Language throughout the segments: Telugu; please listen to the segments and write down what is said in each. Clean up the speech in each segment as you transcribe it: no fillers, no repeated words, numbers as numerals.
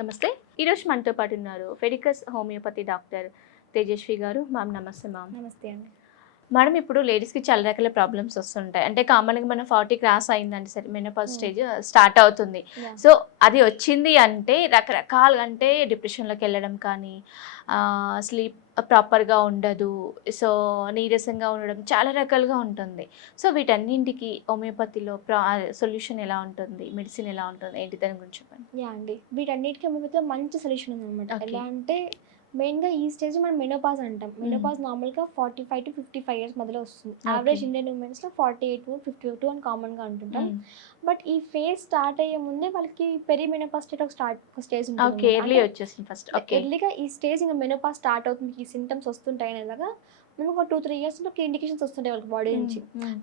నమస్తే. ఈరోజు మనతో పాటు ఉన్నారు ఫెడికస్ హోమియోపతి డాక్టర్ తేజస్వి గారు. మ్యామ్ నమస్తే మ్యామ్. నమస్తే అండి. మేడం, ఇప్పుడు లేడీస్కి చాలా రకాల ప్రాబ్లమ్స్ వస్తుంటాయి. అంటే కామన్గా మనం 40 క్రాస్ అయిందంటే సరే మెనోపాజ్ స్టేజ్ స్టార్ట్ అవుతుంది. Yeah. సో అది వచ్చింది అంటే రకరకాలుగా, అంటే డిప్రెషన్లోకి వెళ్ళడం కానీ, స్లీప్ ప్రాపర్గా ఉండదు, సో నీరసంగా ఉండడం, చాలా రకాలుగా ఉంటుంది. సో వీటన్నింటికి హోమియోపతిలో సొల్యూషన్ ఎలా ఉంటుంది, మెడిసిన్ ఎలా ఉంటుంది, ఏంటి దాని గురించి చెప్పండి. అండి, వీటన్నిటికీ హోమియోపతిలో మంచి సొల్యూషన్ ఉందన్నమాట. Okay. ఎలా అంటే మెయిన్గా ఈ స్టేజ్ మనం మెనోపాజ్ అంటాం. మెనోపాజ్ నార్మల్గా 45 to 55 ఇయర్స్ మధ్యలో వస్తుంది. యావరేజ్ ఇండియన్ ఉమెన్స్లో 48 to 52 అని కామన్గా అంటుంటాం. బట్ ఈ ఫేజ్ స్టార్ట్ అయ్యే ముందే వాళ్ళకి పెరిమెనోపాజ్ స్టేజ్ ఒక స్టేజ్ ఉంటుంది. ఎర్లీ వచ్చేసింది ఫస్ట్. ఎర్లీగా ఈ స్టేజ్ ఇంకా మెనోపాజ్ స్టార్ట్ అవుతుంది, ఈ సింటమ్స్ వస్తుంటాయి అనేలాగా మనకు ఒక 2-3 ఇయర్స్లో ఇండికేషన్స్ వస్తుంటాయి వాళ్ళకి బాడీ నుంచి.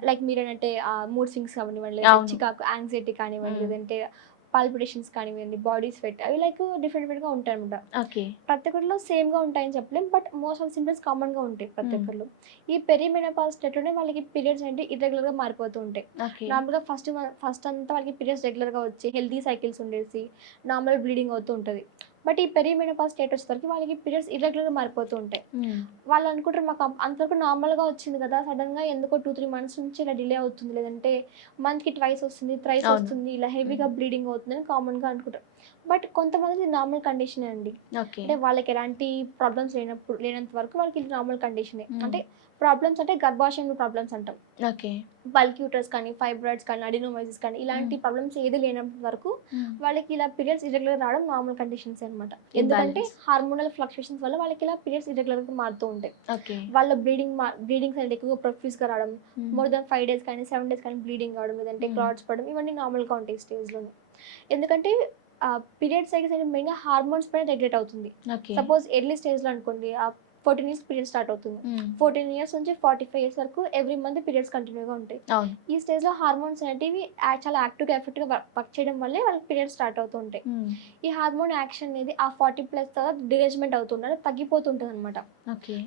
లైక్ మీరేనంటే మూడ్ స్వింగ్స్ కానివ్వండి, చికాకు, యాంగ్జైటీ కానివ్వండి, లేదంటే పాల్పిటేషన్స్ కానివ్వండి, బాడీ స్వెట్, అవి లైక్ డిఫరెంట్గా ఉంటాయి అనమాట. ప్రతి ఒక్కరిలో సేమ్గా ఉంటాయని చెప్పలేం, బట్ మోస్ట్ ఆఫ్ సింటమ్స్ కామన్గా ఉంటాయి ప్రతి ఒక్కరిలో. ఈ పెరిమెనోపాజ్ స్టేట్లోనే వాళ్ళకి పీరియడ్స్ అంటే ఇర్రెగ్యులర్గా మారిపోతూ ఉంటాయి. నార్మల్గా ఫస్ట్ అంతా వాళ్ళకి పీరియడ్స్ రెగ్యులర్గా వచ్చి హెల్తీ సైకిల్స్ ఉండేసి నార్మల్ బ్లీడింగ్ అవుతూ ఉంటుంది. బట్ ఈ పెరిమెనోపాజ్ స్టేట్ వచ్చేసరికి వాళ్ళకి పీరియడ్స్ ఇర్రెగ్యులర్గా మారిపోతూ ఉంటాయి. వాళ్ళు అనుకుంటారు మాకు అంతవరకు నార్మల్గా వచ్చింది కదా, సడన్గా ఎందుకో 2-3 months నుంచి ఇలా డిలే అవుతుంది, లేదంటే మంత్కి ట్వైస్ వస్తుంది, థ్రైస్ వస్తుంది, ఇలా హెవీగా బ్లీడింగ్ అవుతుందని కామన్గా అనుకుంటారు. బట్ కొంతమంది నార్మల్ కండిషనే అండి. అంటే వాళ్ళకి ఎలాంటి ప్రాబ్లమ్స్ లేనంత వరకు వాళ్ళకి ఇది నార్మల్ కండిషనే. అంటే ప్రాబ్లమ్స్ అంటే గర్భాశయంలో ప్రాబ్లమ్స్ అంటాం. బల్క్ యూటర్స్ కానీ, ఫైబ్రాయిడ్స్ కానీ, అడినోమైసిస్ కానీ, ఇలాంటి ప్రాబ్లమ్స్ ఏది లేనంత వరకు వాళ్ళకి ఇలా పీరియడ్స్ ఇర్రెగ్యులర్ రావడం నార్మల్ కండిషన్స్ అనమాట. ఎందుకంటే హార్మోనల్ ఫ్లక్చుయేషన్స్ వల్ల వాళ్ళకి ఇలా పీరియడ్స్ ఇర్రెగ్యులర్గా మారుతూ ఉంటాయి. వాళ్ళ బ్లీడింగ్స్ అనేది ఎక్కువగా ప్రొఫ్యూస్గా రావడం, మోర్ దాన్ 5 days కానీ 7 days కానీ బ్లీడింగ్ అవడం, లేదంటే క్లాట్స్ పడడం, ఇవన్నీ నార్మల్గా ఉంటాయి స్టేజ్లోనే. ఎందుకంటే పీరియడ్ సైకిల్స్ అనేది మెయిన్గా హార్మోన్స్ పైన రెగ్యులేట్ అవుతుంది. సపోజ్ ఎర్లీ స్టేజ్లో అనుకోండి, 14 years పీరియడ్ స్టార్ట్ అవుతుంది. 14 years నుంచి 45 years వరకు ఎవ్రీ మంత్ పీరియడ్స్ కంటిన్యూగా ఉంటాయి. ఈ స్టేజ్లో హార్మోన్స్ అనేటివి చాలా యాక్టివ్గా ఎఫెక్ట్గా వర్క్ చేయడం వల్లే వాళ్ళకి పీరియడ్స్ స్టార్ట్ అవుతూ ఉంటాయి. ఈ హార్మోన్ యాక్షన్ అనేది ఆ 40+ తర్వాత డిరేజ్మెంట్ అవుతుంటే తగ్గిపోతుంటుంది అనమాట.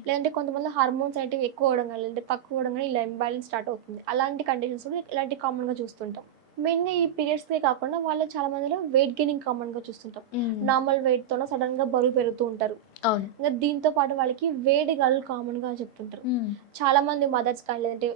లేదంటే కొంతమంది హార్మోన్స్ అనేటివి ఎక్కువ అవడం కానీ, లేదంటే తక్కువ అవడం కానీ, ఇలా ఇంబ్యాలెన్స్ స్టార్ట్ అవుతుంది. అలాంటి కండిషన్స్ ఇలాంటి కామన్గా చూస్తుంటాం. మెయిన్గా ఈ పీరియడ్స్కే కాకుండా వాళ్ళు చాలా మందిలో వెయిట్ గెయినింగ్ కామన్గా చూస్తుంటాం. నార్మల్ వెయిట్తో సడన్గా బరువు పెరుగుతూ ఉంటారు. ఇంకా దీంతో పాటు వాళ్ళకి వేడి గాలు కామన్గా చెప్తుంటారు. చాలా మంది మదర్స్ కానీ, లేదంటే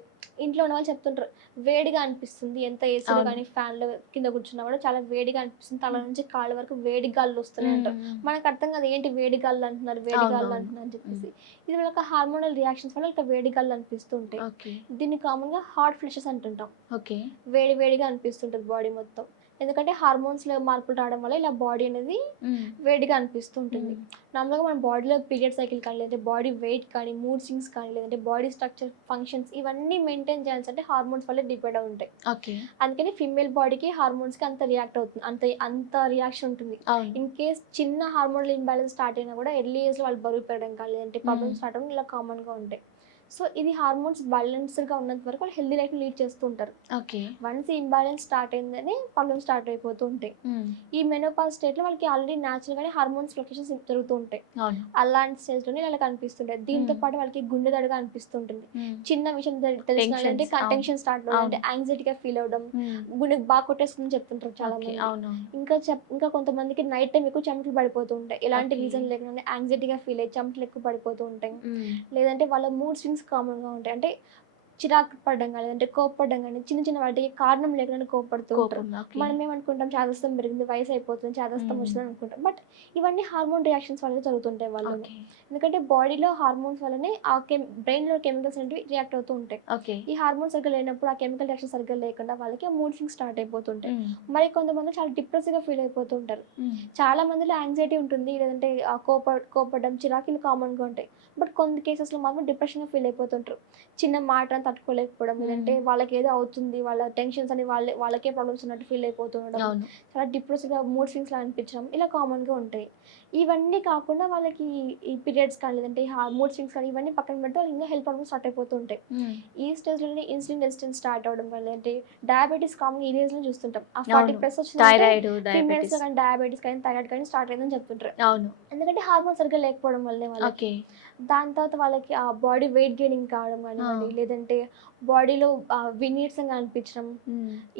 ఇంట్లో ఉన్న వాళ్ళు చెప్తుంటారు వేడిగా అనిపిస్తుంది, ఎంత ఏసీలో కానీ ఫ్యాన్లో కింద కూర్చున్నా కూడా చాలా వేడిగా అనిపిస్తుంది, తల నుంచి కాళ్ళ వరకు వేడి గాలు వస్తున్నాయి అంటారు. మనకు అర్థం కాదు ఏంటి వేడి గాలు అంటున్నారు, వేడి గాలు అంటున్నారు అని చెప్పేసి. ఇది వాళ్ళకి హార్మోనల్ రియాక్షన్స్ వల్ల ఇట్లా వేడి గాలు అనిపిస్తూ ఉంటాయి. దీన్ని కామన్గా హాట్ ఫ్లషెస్ అంటుంటాం. వేడిగా అనిపిస్తుంటుంది బాడీ మొత్తం. ఎందుకంటే హార్మోన్స్లో మార్పులు రావడం వల్ల ఇలా బాడీ అనేది వేడిగా అనిపిస్తూ ఉంటుంది. నార్మల్గా మన బాడీలో పీరియడ్ సైకిల్ కానీ, లేదంటే బాడీ వెయిట్ కానీ, మూడ్ స్వింగ్స్ కానీ, లేదంటే బాడీ స్ట్రక్చర్, ఫంక్షన్స్, ఇవన్నీ మెయింటైన్ చేయాల్సి హార్మోన్స్ వల్ల డిపెండ్ అయి ఉంటాయి. అందుకని ఫీమేల్ బాడీకి హార్మోన్స్కి అంత రియాక్ట్ అవుతుంది, అంత రియాక్షన్ ఉంటుంది. ఇన్ కేస్ చిన్న హార్మోనల్ ఇంబ్యాలెన్స్ స్టార్ట్ అయినా కూడా ఎర్లీ ఏజ్లో వాళ్ళు బరువు పెరగడం కానీ, లేదంటే ప్రాబ్లమ్స్ స్టార్ట్ అవ్వడం ఇలా కామన్గా ఉంటాయి. సో ఇది హార్మోన్స్ బ్యాలెన్స్డ్గా ఉన్నంత వరకు వాళ్ళు హెల్దీ లైఫ్ లీడ్ చేస్తూ ఉంటారు. వన్స్ ఇంబ్యాలెన్స్ స్టార్ట్ అయిందని ప్రాబ్లమ్స్ స్టార్ట్ అయిపోతూ ఉంటాయి. ఈ మెనోపాజ్ స్టేట్లో వాళ్ళకి ఆల్రెడీ న్యాచురల్గానే హార్మోన్స్ ఫ్లక్చుయేషన్స్ జరుగుతూ ఉంటాయి. అలాంటి స్టేజ్లోనే వాళ్ళకి అనిపిస్తుంటాయి. దీంతో పాటు వాళ్ళకి గుండె దడగా అనిపిస్తుంటుంది. చిన్న విషయం తెలిసినంటే టెన్షన్ స్టార్ట్ అవ్వడం, అంటే యాంగ్జైటీగా ఫీల్ అవ్వడం, గుండెకి బాగా కొట్టేస్తుందని చెప్తుంటారు చాలా మంది. ఇంకా కొంతమందికి నైట్ టైం ఎక్కువ చెమటలు పడిపోతూ ఉంటాయి. ఎలాంటి రీజన్ లేకుండా యాంగ్జైటీగా ఫీల్ అయ్యి చెమటలు ఎక్కువ పడిపోతూ ఉంటాయి. లేదంటే వాళ్ళ మూడ్ స్వింగ్స్ కామన్గా ఉంటాయి. అంటే చిరాకు పడడం కానీ, లేదంటే కోప్పడడం కానీ, చిన్న వాటికి కారణం లేకుండా కోప్పడుతూ ఉంటారు. మనం ఏమనుకుంటాం చాదస్తం పెరిగింది, వయసు అయిపోతుంది, చాదస్తం వచ్చింది అనుకుంటాం. బట్ ఇవన్నీ హార్మోన్ రియాక్షన్స్ వల్ల జరుగుతుంటాయి వాళ్ళని. ఎందుకంటే బాడీలో హార్మోన్స్ వల్లనే ఆ బ్రెయిన్లో కెమికల్స్ అనేవి రియాక్ట్ అవుతూ ఉంటాయి. ఈ హార్మోన్స్ సరిగ్గా లేనప్పుడు ఆ కెమికల్ రియాక్షన్ సరిగ్గా లేకుండా వాళ్ళకి ఆ మూడ్ స్వింగ్స్ స్టార్ట్ అయిపోతుంటాయి. మరి కొంతమంది చాలా డిప్రెసివ్గా ఫీల్ అయిపోతూ ఉంటారు. చాలా మందిలో యాంగ్జైటీ ఉంటుంది, లేదంటే కోపడడం, చిరాకులు కామన్గా ఉంటాయి. బట్ కొన్ని కేసెస్లో మాత్రం డిప్రెషన్గా ఫీల్ అయిపోతుంటారు. చిన్న మాట తట్టుకోలేకపోవడం, లేదంటే వాళ్ళకి ఏదో అవుతుంది, వాళ్ళ టెన్షన్స్ అని వాళ్ళకే ప్రాబ్లమ్స్ ఉన్నట్టు ఫీల్ అయిపోతుండడం, చాలా డిప్రెసివ్గా మూడ్ స్వింగ్స్లా అనిపించడం, ఇలా కామన్గా ఉంటాయి. ఇవన్నీ కాకుండా వాళ్ళకి ఈ పీరియడ్స్ కానీ, లేదంటే మూడ్ స్వింగ్స్ కానీ, ఇవన్నీ పక్కన పెడితే వాళ్ళకి ఇంకా హెల్త్ ప్రాబ్లమ్స్ స్టార్ట్ అయిపోతూ ఉంటాయి. ఈ స్టేజ్లోనే ఇన్సులిన్ రెసిస్టెన్స్ స్టార్ట్ అవడం కానీ, లేదంటే డయాబెటీస్ కామన్ ఈ ఏజ్లో చూస్తుంటాం. ఆ 40+ వచ్చిన ఫీమేల్స్లో కానీ డయాబెటీస్ కానీ, థైరాయిడ్ కానీ స్టార్ట్ అయిందని చెప్తుంటారు. ఎందుకంటే హార్మోన్ సరిగ్గా లేకపోవడం వల్లే వాళ్ళకి. దాని తర్వాత వాళ్ళకి ఆ బాడీ వెయిట్ గెయినింగ్ కావడం కానివ్వండి, లేదంటే లేదంటే బాడీలో వినీర్సంగా అనిపించడం,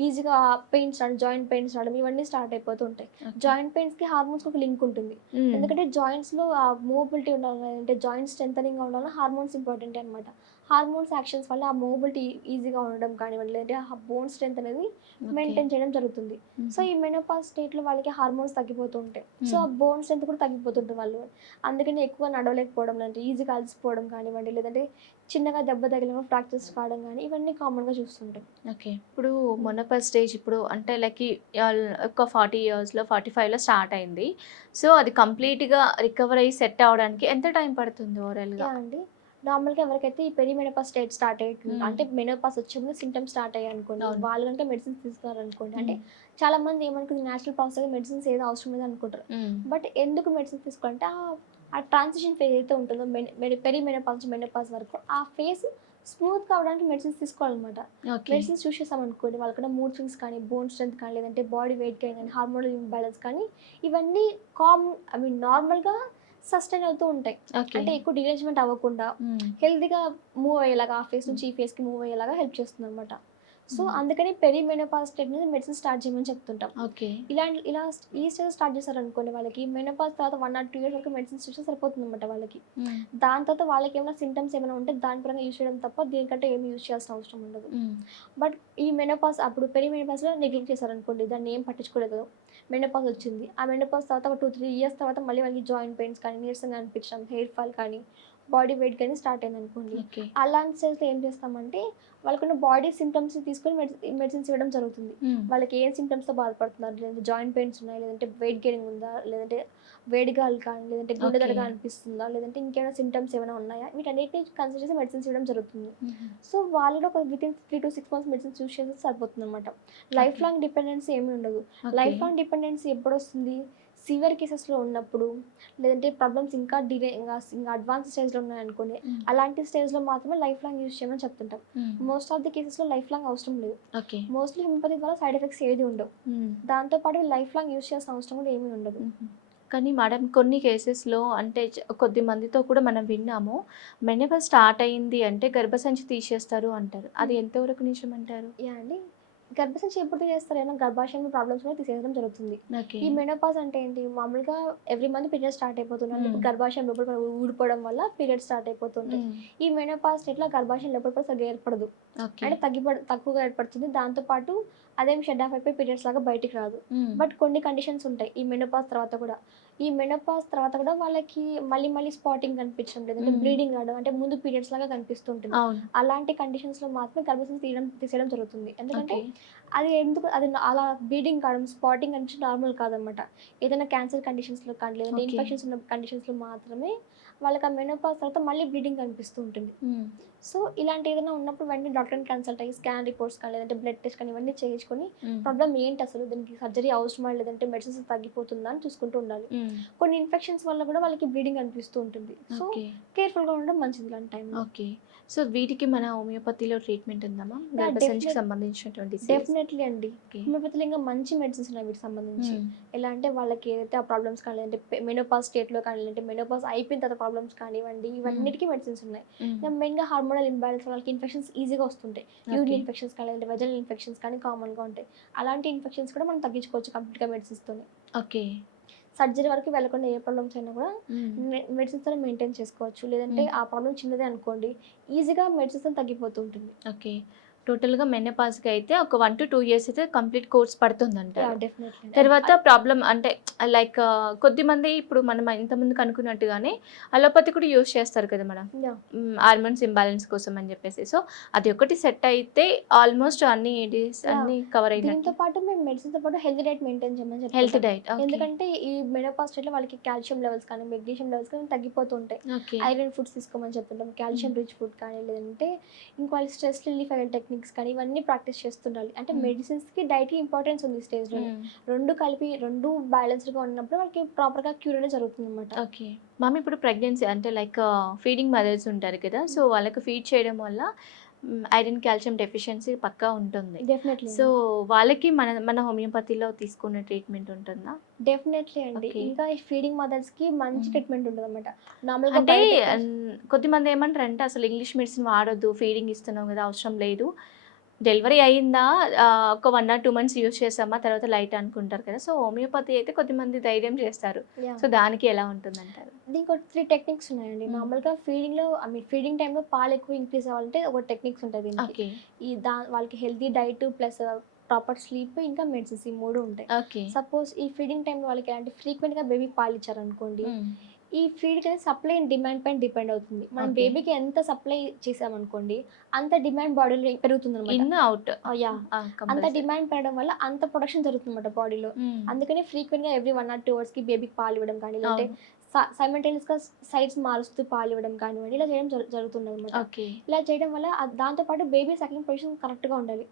ఈజీగా పెయిన్స్ రావడం, జాయింట్ పెయిన్స్ రావడం, ఇవన్నీ స్టార్ట్ అయిపోతూ ఉంటాయి. జాయింట్ పెయిన్స్కి హార్మోన్స్కి ఒక లింక్ ఉంటుంది. ఎందుకంటే జాయింట్స్లో ఆ మూవబిలిటీ ఉండాలి, అంటే జాయింట్ స్ట్రెంథనింగ్గా ఉండాలి, హార్మోన్స్ ఇంపార్టెంట్ అనమాట. హార్మోన్స్ యాక్షన్స్ వల్ల ఆ మూవబిలిటీ ఈజీగా ఉండడం కానివ్వండి, లేదంటే ఆ బోన్ స్ట్రెంత్ అనేది మెయింటైన్ చేయడం జరుగుతుంది. సో ఈ మెనోపాజ్ స్టేట్లో వాళ్ళకి హార్మోన్స్ తగ్గిపోతూ ఉంటాయి. సో ఆ బోన్ స్ట్రెంత్ కూడా తగ్గిపోతుంటుంది వాళ్ళు. అందుకని ఎక్కువ నడవలేకపోవడం, అంటే ఈజీగా అలసిపోవడం కానివ్వండి, లేదంటే చిన్నగా దెబ్బ తగిలిన ఫ్రాక్చర్స్ కావడం కానీ, ఇవన్నీ కామన్గా చూస్తుంటాం. ఓకే. ఇప్పుడు మొనోపజ్ స్టేజ్ ఇప్పుడు అంటే లైక్ ఒక 40 ఇయర్స్‌లో 45లో స్టార్ట్ అయింది. సో అది కంప్లీట్‌గా రికవర్ అయ్యి సెట్ అవ్వడానికి ఎంత టైం పడుతుంది ఓవరాల్‌గా? అండి, నార్మల్గా ఎవరికైతే ఈ మెనోపాజ్ స్టేట్ స్టార్ట్ అయ్యింది, మ్మ్. అంటే మెనోపాజ్ వచ్చే ముందు సిమ్టమ్స్ స్టార్ట్ అయ్యాయి అనుకోండి, అవును. వాళ్ళు కనుక మెడిసిన్స్ తీసుకున్నారనుకోండి, అంటే చాలా మంది ఏమనుకుంది, నేచురల్ ప్రాసెస్ మెడిసిన్స్ ఏదో అవసరం లేదు అనుకుంటారు. బట్ ఎందుకు మెడిసిన్స్ తీసుకోవాలంటే ఆ ట్రాన్సిషన్ ఫేజ్ అయితే ఉంటుందో మెనోపాజ్ నుంచి మెనోపాజ్ వరకు ఆ ఫేస్ స్మూత్ కావడానికి మెడిసిన్స్ తీసుకోవాలన్నమాట. ఓకే. మెడిసిన్స్ చూస్ చేసామనుకోండి, వాళ్ళకన్నా మూడ్ స్వింగ్స్ కానీ, బోన్ స్ట్రెంత్ కానీ, లేదంటే బాడీ వెయిట్ గెయిన్ కానీ, హార్మోనల్ ఇంబ్యాలెన్స్ కానీ, ఇవన్నీ నార్మల్గా సస్టైన్ అవుతూ ఉంటాయి. ఓకే. అంటే ఎక్కువ డిరేంజ్మెంట్ అవ్వకుండా హెల్తీగా మూవ్ అయ్యేలాగా, ఆ ఫేస్ నుంచి ఈ ఫేస్కి మూవ్ అయ్యేలాగా హెల్ప్ చేస్తుంది అనమాట. సో అందుకని మెనోపాజ్ స్టేట్ మీద మెడిసిన్ స్టార్ట్ చేయమని చెప్తుంటాం. ఓకే. ఇలా ఈ స్టేజ్ స్టార్ట్ చేశారనుకోండి, వాళ్ళకి మెనోపాజ్ తర్వాత 1 or 2 years వరకు మెడిసిన్స్ చూస్తే సరిపోతుంది అనమాట వాళ్ళకి. దాని తర్వాత వాళ్ళకి ఏమైనా సింటమ్స్ ఏమైనా ఉంటే దాని పరంగా యూజ్ చేయడం తప్ప దీనికంటే ఏమి యూజ్ చేయాల్సిన అవసరం ఉండదు. బట్ ఈ మెనోపాజ్ అప్పుడు మెనోపాజ్లో నెగ్లెక్ట్ చేశారనుకోండి, దాన్ని ఏం పట్టించుకోలేదు, మెనోపాజ్ వచ్చింది, ఆ మెనోపాజ్ తర్వాత ఒక 2-3 years తర్వాత మళ్ళీ వాళ్ళకి జాయింట్ పెయిన్స్ కానీ, నీరసంగా అనిపించడం, హెయిర్ ఫాల్ కానీ, బాడీ వెయిట్ కానీ స్టార్ట్ అయింది అనుకోండి, ఓకే. అలాంటి స్టేజ్లో ఏం చేస్తామంటే వాళ్ళకున్న బాడీ సింటమ్స్ తీసుకొని మెడిసిన్స్ ఇవ్వడం జరుగుతుంది. వాళ్ళకి ఏ సింటమ్స్తో బాధపడుతున్నారు, లేదంటే జాయింట్ పెయిన్స్ ఉన్నాయి, లేదంటే వెయిట్ గెయినింగ్ ఉందా, లేదంటే వేడిగాలు కానీ, లేదంటే గుండె దడగా అనిపిస్తుందా, లేదంటే ఇంకేమైనా సింటమ్స్ ఏమైనా ఉన్నాయా, వీటన్నిటిని కన్సిడర్ చేసి మెడిసిన్స్ ఇవ్వడం జరుగుతుంది. సో వాళ్ళు కూడా ఒక within 3 to 6 months medicines use చేస్తే సరిపోతుంది అనమాట. లైఫ్ లాంగ్ డిపెండెన్సీ ఏమీ ఉండదు. లైఫ్ లాంగ్ డిపెండెన్సీ ఎప్పుడు వస్తుంది, సివియర్ కేసెస్లో ఉన్నప్పుడు, లేదంటే ప్రాబ్లమ్స్ ఇంకా ఇంకా అడ్వాన్స్ స్టేజ్లో ఉన్నాయనుకోండి, అలాంటి స్టేజ్లో మాత్రమే లైఫ్ లాంగ్ యూజ్ చేయమని చెప్తుంటాం. మోస్ట్ ఆఫ్ ది కేసెస్లో లైఫ్ లాంగ్ అవసరం లేదు. ఓకే. మోస్ట్లీ హోమియోపతి ద్వారా సైడ్ ఎఫెక్ట్స్ ఏది ఉండవు. దాంతోపాటు లైఫ్ లాంగ్ యూజ్ చేయాల్సిన అవసరం కూడా ఏమీ ఉండదు. కానీ మేడం కొన్ని కేసెస్లో అంటే కొద్ది మందితో కూడా మనం విన్నాము, మెనోపాజ్ స్టార్ట్ అయింది అంటే గర్భసంచి తీసేస్తారు అంటారు. అది ఎంతవరకు నిజం అంటారు? అండి, గర్భసంచి ఎప్పుడు చేస్తారు, ఏమైనా గర్భాశయంలో ప్రాబ్లమ్స్ కూడా తీసేయడం జరుగుతుంది. ఓకే. ఈ మెనోపాజ్ అంటే ఏంటి, మామూలుగా ఎవ్రీ మంత్ పీరియడ్ స్టార్ట్ అయిపోతుంది. గర్భాశయం లోపల ఊడిపోవడం వల్ల పీరియడ్ స్టార్ట్ అయిపోతుంది. ఈ మెనోపాజ్ స్టేట్లో గర్భాశయం లోపల కూడా సరిగ్గా ఏర్పడదు, అంటే తక్కువగా ఏర్పడుతుంది. దాంతోపాటు అదేం షెడ్ ఆఫ్ అయిపోయి పీరియడ్స్ లాగా బయటికి రాదు. బట్ కొన్ని కండిషన్స్ ఉంటాయి ఈ మెనోపాజ్ తర్వాత కూడా. ఈ మెనోపాజ్ తర్వాత కూడా వాళ్ళకి మళ్ళీ స్పాటింగ్ కనిపించడం, లేదంటే బ్లీడింగ్ రావడం, అంటే ముందు పీరియడ్స్ లాగా కనిపిస్తుంటుంది. అలాంటి కండిషన్స్లో మాత్రమే గర్భసంచి తీసేయడం జరుగుతుంది. ఎందుకంటే అది అలా బ్లీడింగ్ కావడం, స్పాటింగ్ అనేది నార్మల్ కాదనమాట. ఏదైనా క్యాన్సర్ కండిషన్స్లో కానీ, లేదంటే ఇన్ఫెక్షన్స్ ఉన్న కండిషన్స్లో మాత్రమే వాళ్ళకి ఆ మెనోపాజ్ తర్వాత మళ్ళీ బ్లీడింగ్ కనిపిస్తూ ఉంటుంది. సో ఇలాంటి ఏదైనా ఉన్నప్పుడు వెంటనే డాక్టర్ని కన్సల్ట్ అయ్యి స్కాన్ రిపోర్ట్స్ కానీ, లేదంటే బ్లడ్ టెస్ట్ కానీ ఇవన్నీ చేయించుకొని ప్రాబ్లం ఏంటి, అసలు దీనికి సర్జరీ అవసరమా, లేదంటే మెడిసిన్స్ తగ్గిపోతుందా అని చూసుకుంటూ ఉండాలి. కొన్ని ఇన్ఫెక్షన్స్ వల్ల కూడా వాళ్ళకి బ్లీడింగ్ అనిపిస్తూ ఉంటుంది. సో కేర్ఫుల్గా ఉండడం మంచిది ఇలాంటి టైంలో. ఓకే. సో వీటికి మన హోమియోపతిలో ట్రీట్మెంట్ ఉందమ్మా, గర్భసంచికి సంబంధించినటువంటి? డెఫినెట్లీ అండి, హోమియోపతిలో ఇంకా మంచి మెడిసిన్స్ ఉన్నాయి వీటికి సంబంధించి. ఎలా అంటే వాళ్ళకి ఏదైతే ఆ ప్రాబ్లమ్స్ కానీ, లేదంటే మెనోపాజ్ స్టేట్లో కానీ, లేదంటే మెనోపాజ్ అయిపోయిన తర్వాత ప్రాబ్లమ్స్ కానివ్వండి, ఇవన్నిటికీ మెడిసిన్స్ ఉన్నాయి. మెయిన్గా హార్మోనల్ ఇంబ్యాలెన్స్ వాళ్ళకి ఇన్ఫెక్షన్స్ ఈజీగా వస్తుంటాయి. యూరిన్ ఇన్ఫెక్షన్స్ కానీ, లేదంటే వెజనల్ ఇన్ఫెక్షన్స్ కానీ కామన్గా ఉంటాయి. అలాంటి ఇన్ఫెక్షన్స్ కూడా మనం తగ్గించుకోవచ్చు కంప్లీట్గా మెడిసిన్స్తోనే. ఓకే. సర్జరీ వరకు వెళ్ళకుండా ఏ ప్రాబ్లమ్స్ అయినా కూడా మెడిసిన్స్తో మెయింటైన్ చేసుకోవచ్చు. లేదంటే ఆ ప్రాబ్లం చిన్నదే అనుకోండి, ఈజీగా మెడిసిన్స్తో తగ్గిపోతూ ఉంటుంది. ఓకే. టోటల్గా మెనోపాజ్కి అయితే ఒక 1 to 2 years అయితే కంప్లీట్ కోర్స్ పడుతుందంటారు. డెఫినెట్లీ. తర్వాత ప్రాబ్లం అంటే లైక్ కొద్దిమంది ఇప్పుడు మనం ఇంతకుముందు అనుకున్నట్టుగానే అలోపతి కూడా యూజ్ చేస్తారు కదా మేడం, హార్మోన్స్ ఇంబ్యాలెన్స్ కోసం అని చెప్పేసి. సో అది ఒకటి సెట్ అయితే ఆల్మోస్ట్ అన్ని కవర్ అయినట్టు. దీంతో పాటు మేము మెడిసిన్తో పాటు హెల్త్ డైట్ మెయింటైన్ చేయమని చెప్తాం. Health diet. ఎందుకంటే ఈ మెనోపాజ్ స్టేట్లో వాళ్ళకి కాల్షియం లెవెల్స్ కానీ, మెగ్నీషియం లెవెల్స్ కానీ తగ్గిపోతూ ఉంటాయి. ఐరన్ ఫుడ్స్ తీసుకోమని చెప్తుంటాం, కాల్షియం రిచ్ ఫుడ్ కానీ, లేదంటే ఇంకో స్ట్రెస్ రిలీఫ్ అయ్యే టెక్నిక్స్ కానీ, ఇవన్నీ ప్రాక్టీస్ చేస్తుండాలి. అంటే మెడిసిన్స్కి డైట్కి ఇంపార్టెన్స్ ఉంది ఈ స్టేజ్లో. రెండు బ్యాలెన్స్డ్గా ఉన్నప్పుడు వాళ్ళకి ప్రాపర్గా క్యూర్ అనేది జరుగుతుంది అనమాట. ఓకే. మామ్ ఇప్పుడు ప్రెగ్నెన్సీ అంటే లైక్ ఫీడింగ్ మదర్స్ ఉంటారు కదా, సో వాళ్ళకి ఫీడ్ చేయడం వల్ల ఐరన్ కాల్షియం డెఫిషియన్సీ పక్కా ఉంటుంది. డెఫినెట్లీ సో వాళ్ళకి మన హోమియోపతిలో తీసుకునే ట్రీట్మెంట్ ఉంటుందా? డెఫినెట్లీ అండి. ఓకే. ఇంకా ఈ ఫీడింగ్ మదర్స్‌కి మంచి హ్మ్. ట్రీట్మెంట్ ఉంటదన్నమాట. నార్మల్‌గా అంటే బయట కొద్దిమంది ఏమంటారంటే అసలు ఇంగ్లీష్ మెడిసిన్ వాడొద్దు, ఫీడింగ్ ఇస్తున్నాం కదా అవసరం లేదు. డెలివరీ అయిందా ఒక 1 ఆర్ 2 మంత్స్ యూజ్ చేసామా తర్వాత లైట్ అనుకుంటారు కదా. సో హోమియోపతి అయితే కొద్దిమంది ధైర్యం చేస్తారు. యాహ్! సో దానికి ఎలా ఉంటుందంటారు? దీనికి ఒక 3 టెక్నిక్స్ ఉన్నాయండి. నార్మల్‌గా ఫీడింగ్ టైమ్‌లో పాలు ఎక్కువ ఇంక్రీజ్ అవ్వాలంటే ఒక టెక్నిక్స్ ఉంటాయి దీనికి. ఓకే. వాళ్ళకి healthy diet plus proper sleep ఇంకా మెడిసిన్స్ ఈ 3 ఉంటాయి. ఓకే. సపోజ్ ఈ ఫీడింగ్ టైమ్‌లో వాళ్ళకి ఎలాంటి ఫ్రీక్వెంట్‌గా బేబీకి పాలు ఇచ్చారనుకోండి, హ్మ్. ఈ ఫీడ్‌కి అనేది సప్లై అండ్ డిమాండ్ పైన డిపెండ్ అవుతుంది. మనం ఓకే. బేబీకి ఎంత సప్లై చేసామనుకోండి, అంత డిమాండ్ బాడీలో పెరుగుతుందన్నమాట. In, out. యాహ్! అంత కంపల్సరీ. డిమాండ్ పెరగడం వల్ల అంత ప్రొడక్షన్ జరుగుతుందన్నమాట బాడీలో. అందుకని ఫ్రీక్వెంట్‌గా ఎవ్రీ 1 ఆర్ 2 అవర్స్‌కి బేబీకి పాలు ఇవ్వడం కానీ, లేదంటే అవును. సైమల్టేనియస్‌గా సైడ్స్ మారుస్తూ పాలు ఇవ్వడం కానివ్వండి, ఇలా చేయడం జరుగుతుందన్నమాట. ఓకే. ఇలా చేయడం వల్ల దాంతో పాటు బేబీ సకింగ్ పొజిషన్ కరెక్ట్‌గా ఉండాలి.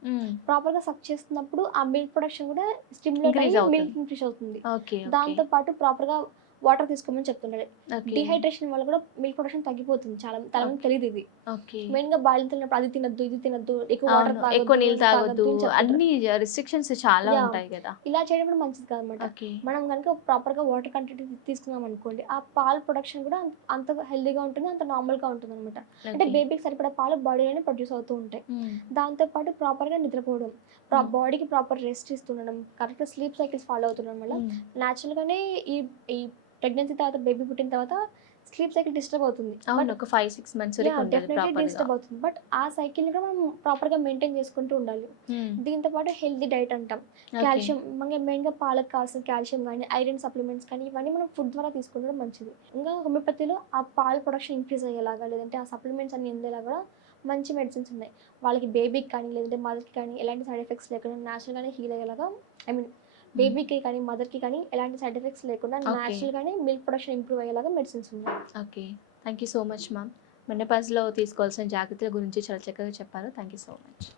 ప్రాపర్‌గా సక్ చేస్తున్నప్పుడు ఆ మిల్క్ ప్రొడక్షన్ కూడా స్టిమ్యులేట్ ఇంక్రీజ్ అయ్యి అవుతుంది. మిల్క్ ఇంక్రీజ్ అవుతుంది. ఓకే. దాంతో పాటు ప్రాపర్‌గా వాటర్ తీసుకోమని చెప్తుండాలి. ఓకే. డీహైడ్రేషన్ వల్ల కూడా మిల్క్ ప్రొడక్షన్ తగ్గిపోతుంది. చాలా మందికి తెలీదు ఇది. ఓకే. మెయిన్‌గా బాలింతలున్నప్పుడు అది తినొద్దు, ఇది తినొద్దు, ఎక్కువ వాటర్ అవును. తాగొద్దు, ఎక్కువ నీళ్ళు అని తాగొద్దు. చెప్తుంటారు. అన్ని రిస్ట్రిక్షన్స్ చాలా యాహ్! ఉంటాయి కదా. ఇలా చేయడం కూడా మంచిది కాదనమాట. ఓకే. మనం గనుక ప్రాపర్‌గా వాటర్ కంటెంట్ తీసుకున్నాం అనుకోండి, ఆ పాల ప్రొడక్షన్ కూడా అంత హెల్తీగా ఉంటుంది, అంత నార్మల్‌గా ఉంటుందనమాట. అంటే ఓకే. బేబీకి సరిపడా పాలు బాడీలోనే ప్రొడ్యూస్ అవుతూ ఉంటాయి. హ్మ్. దాంతో పాటు ప్రాపర్‌గా నిద్రపోవడం, బాడీకి ప్రాపర్ రెస్ట్ ఇస్తుండడం, కరెక్ట్‌గా స్లీప్ సైకిల్స్ ఫాలో అవుతుండడం వల్ల హ్మ్. న్యాచురల్‌గానే ఈ ఈ ప్రెగ్నెన్సీ తర్వాత బేబీ పుట్టిన తర్వాత స్లీప్ సైకిల్ డిస్టర్బ్ అవుతుంది. అవును. ఒక 5, 6 మంత్స్ వరకు ఉంటది డెఫినెట్లీ ప్రాపర్‌గా. డిస్టర్బ్ అవుతుంది. బట్ ఆ సైకిల్‌ని కూడా మనం ప్రాపర్‌గా మెయింటైన్ చేసుకుంటూ ఉండాలి. హ్మ్. దీంతో పాటు హెల్తీ డైట్ అంటాం. ఓకే. కాల్షియం మెయిన్‌గా పాలకు కావాల్సిన కాల్షియం గానీ, ఐరన్ సప్లిమెంట్స్ కానీ ఇవన్నీ మనం ఫుడ్ ద్వారా తీసుకుంటడం మంచిది. ఇంకా హోమియోపతిలో ఆ పాల ప్రొడక్షన్ ఇంక్రీజ్ అయ్యేలాగా, లేదంటే ఆ సప్లిమెంట్స్ అన్నీ అందేలాగా మంచి మెడిసిన్స్ ఉన్నాయి. వాళ్ళకి బేబీకి కానీ, లేదంటే మదర్‌కి కానీ ఎలాంటి సైడ్ ఎఫెక్ట్స్ లేకుండా న్యాచురల్‌గానే హీల్ అయ్యేలాగా ఐ మీన్ హ్మ్. బేబీకి కానీ, మదర్‌కి కానీ ఎలాంటి సైడ్ ఎఫెక్ట్స్ లేకుండా ఓకే. న్యాచురల్‌గానే మిల్క్ ప్రొడక్షన్ ఇంప్రూవ్ అయ్యేలాగా మెడిసిన్స్ ఉన్నాయి. Okay. Thank you so much ma'am. మెనోపాజ్‌లో తీసుకోవాల్సిన జాగ్రత్తల గురించి చాలా చక్కగా చెప్పారు. Thank you so much.